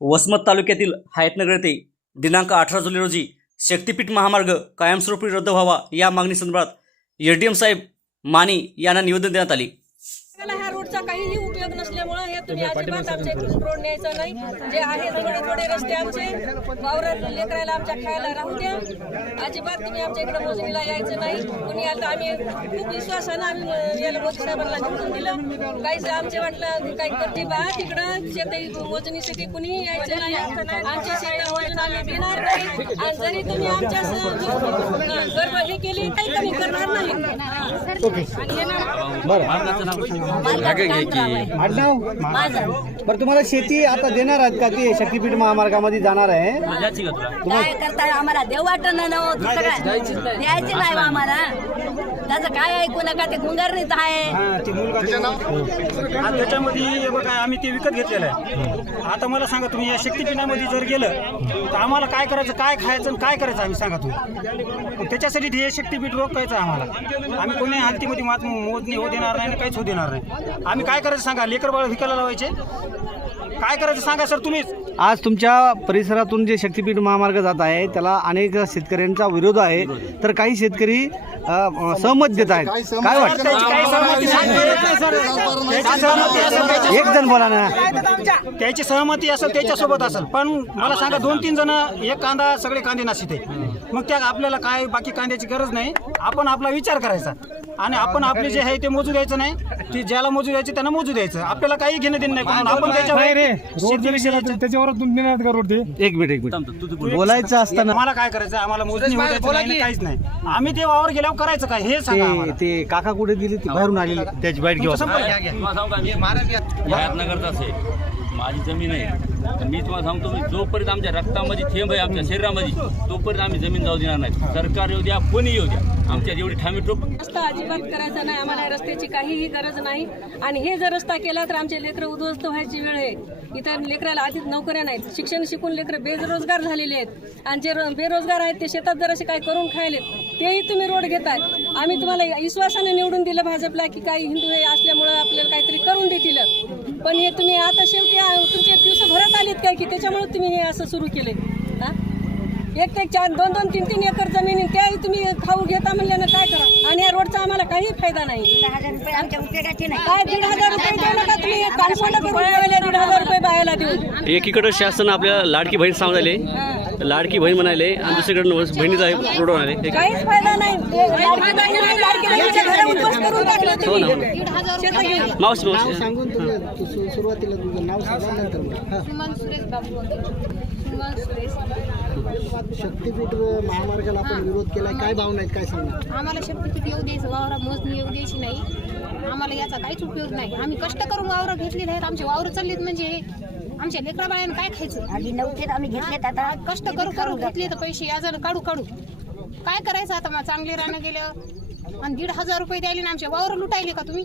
वसमत तालुक्यातील हायतनगर येथे दिनांक अठरा जुलै रोजी शक्तीपीठ महामार्ग कायमस्वरूपी रद्द व्हावा या मागणी संदर्भात एस डी एम साहेब माने यांना निवेदन देण्यात आले. रोडचा काहीही उपयोग नसल्यामुळं हे तुम्ही अजिबात आमच्या इकडून रोड न्यायचा नाही. जे आहे थोडे थोडे रस्ते आमचे. वावरात लेकरायला आमच्या खायला राहू द्या. अजिबात तुम्ही आमच्या इकडे मोजणीला यायचं नाही. कुणी आलं तर आम्ही खूप विश्वासानं आम्ही याला मोदी साहेबांना निवडून दिलं. काहीच आमचे वाटलं काही करते बा तिकडं. शेत मोजणीसाठी कुणीही यायचं नाही. आमच्या शेत मोजून आम्ही देणार नाही. आणि जरी तुम्ही आमच्या गर्व हे केली काही कमी करणार नाही. आणि येणार आडनाव? बरं तुम्हाला शेती आता देणार आहेत का ते शक्तीपीठ महामार्गामध्ये जाणार आहे? काय करताय? आम्हाला देव वाटत ना हो, द्यायची नाही आम्हाला. त्याचं काय ऐकू नका ते गुंगारणीच आहे. त्याच्यामध्ये हे बघा आम्ही ते विकत घेतलेलं आहे. आता मला सांगा तुम्ही या शक्तीपीठामध्ये जर गेलं तर आम्हाला काय करायचं काय खायचं आणि काय करायचं आम्ही सांगा तुम्ही. त्याच्यासाठी हे शक्तीपीठ रोखायचं आहे आम्हाला. आम्ही कोणी हालतीमध्ये मात मोजणी होऊ देणार नाही काहीच होऊ देणार नाही. आम्ही काय करायचं सांगा? लेकर बाळ विकायला लावायचे? काय करायचं सांगा सर तुम्हीच? आज तुमच्या परिसरातून जे शक्तीपीठ महामार्ग जात आहे त्याला अनेक शेतकऱ्यांचा विरोध आहे. तर काही शेतकरी अ, सहमत देत आहेत. काय वाटतं? त्याची काही सहमती त्याची सहमती असेल त्याच्या- एक जण बोला ना. त्याची सहमती असेल त्याच्यासोबत असेल. पण मला सांगा दोन तीन जण एक कांदा सगळे कांदे नाशिते मग त्या आपल्याला काय बाकी कांद्याची गरज नाही? आपण आपला विचार करायचा. आणि आपण आपले जे आहे ते मोजू द्यायचं नाही. ते ज्याला मोजू द्यायचे त्यांना मोजू द्यायचं. आपल्याला काही घेणं देणं नाही. कोणाला. आपण त्याच्यावर त्याच्यावर तुम्ही देणार का रोड ते? एक मिनिट एक मिनिट. बोलायचं असताना आम्हाला काय करायचं? आम्हाला मोजणी होऊ द्यायचं नाही काहीच नाही. आम्ही ते वावर गेल्यावर करायचं काय? हे सांगा ते आम्हाला. ते काका कुठे गेले? ते बाहेरून आलेले. त्याची बाईट घेऊ तुमचा संपर्क घ्या, घ्या. नगरचाच आहे माझी जमीन आहे. तर मी तुम्हाला सांगतो मी जोपर्यंत आमच्या रक्तामध्ये थेंब आहे आमच्या शरीरामध्ये तोपर्यंत आम्ही जमीन जाऊ देणार नाही. सरकार येऊ द्या कोणी येऊ द्या. आमच्या जेवढी ठामी टोप रस्ता अजिबात करायचा नाही आम्हाला रस्त्याची काहीही गरज नाही. आणि हे जर रस्ता केला तर आमचे लेकरं उद्ध्वस्त व्हायची वेळ आहे. इथं लेकराला आधीच नोकऱ्या नाहीत. शिक्षण शिकून लेकरं बेरोजगार झालेले आहेत. आणि जे बेरोजगार आहेत ते शेतात जर असे काही करून खायले तेही तुम्ही रोड घेताय. आम्ही तुम्हाला विश्वासाने निवडून दिलं भाजपला की काही हिंदू हे असल्यामुळं आपल्याला काहीतरी करून देतील. पण हे तुम्ही आता शेवटी तुमचे दिवस भरत आलेत काय की त्याच्यामुळे तुम्ही हे असं सुरू केले हा? एक ते चार दोन दोन तीन तीन एकर जमीन आहे, त्याही तुम्ही खाऊ घेता म्हणल्यानं काय करा? आणि या रोडचा आम्हाला काही फायदा नाही. आमच्या उपयोगाची नाही. काय दीड हजार रुपये देऊ नका तुम्ही? दीड हजार रुपये बायाला देऊन. एकीकडे शासन आपल्याला लाडकी बहीण सांगायले लाडकी बहीण म्हणाले आणि दुसरीकडे बहिणीचा रोड म्हणाले. काहीच फायदा नाही. लाडकी बहीण नाही, लाडकी बहिणीच्या घरा उद्ध्वस्त करून टाकलं तुम्ही शेतं घेऊन. मावशी मावशी. सांगून तुझं सुरुवातीला तुझं नाव सांगा नंतर. हा. सुमन सुरेश बाबू सुमन सुरेश. शक्तीपीठ महामार्गाला आपण विरोध केलाय. काय भावना आहेत? काय सांगा आम्हाला शक्तीपीठ येऊ द्यायचं वावरा मोजणी येऊ द्यायची नाही. आम्हाला याचा काहीच उपयोग नाही. आम्ही कष्ट करून वावरं घेतलेले आहेत आमचे वावरं चाललेत म्हणजे आमच्या लेकरा बाळांना काय खायचं? आधी नव्हते आम्ही घेतलेत आता. कष्ट करू करू घेतले तर पैसे याचं काढू काढू. काय करायचं आता? मग चांगले राहणं गेलं. आणि दीड हजार रुपये द्यायले ना आमचे वावर लुटायले का तुम्ही?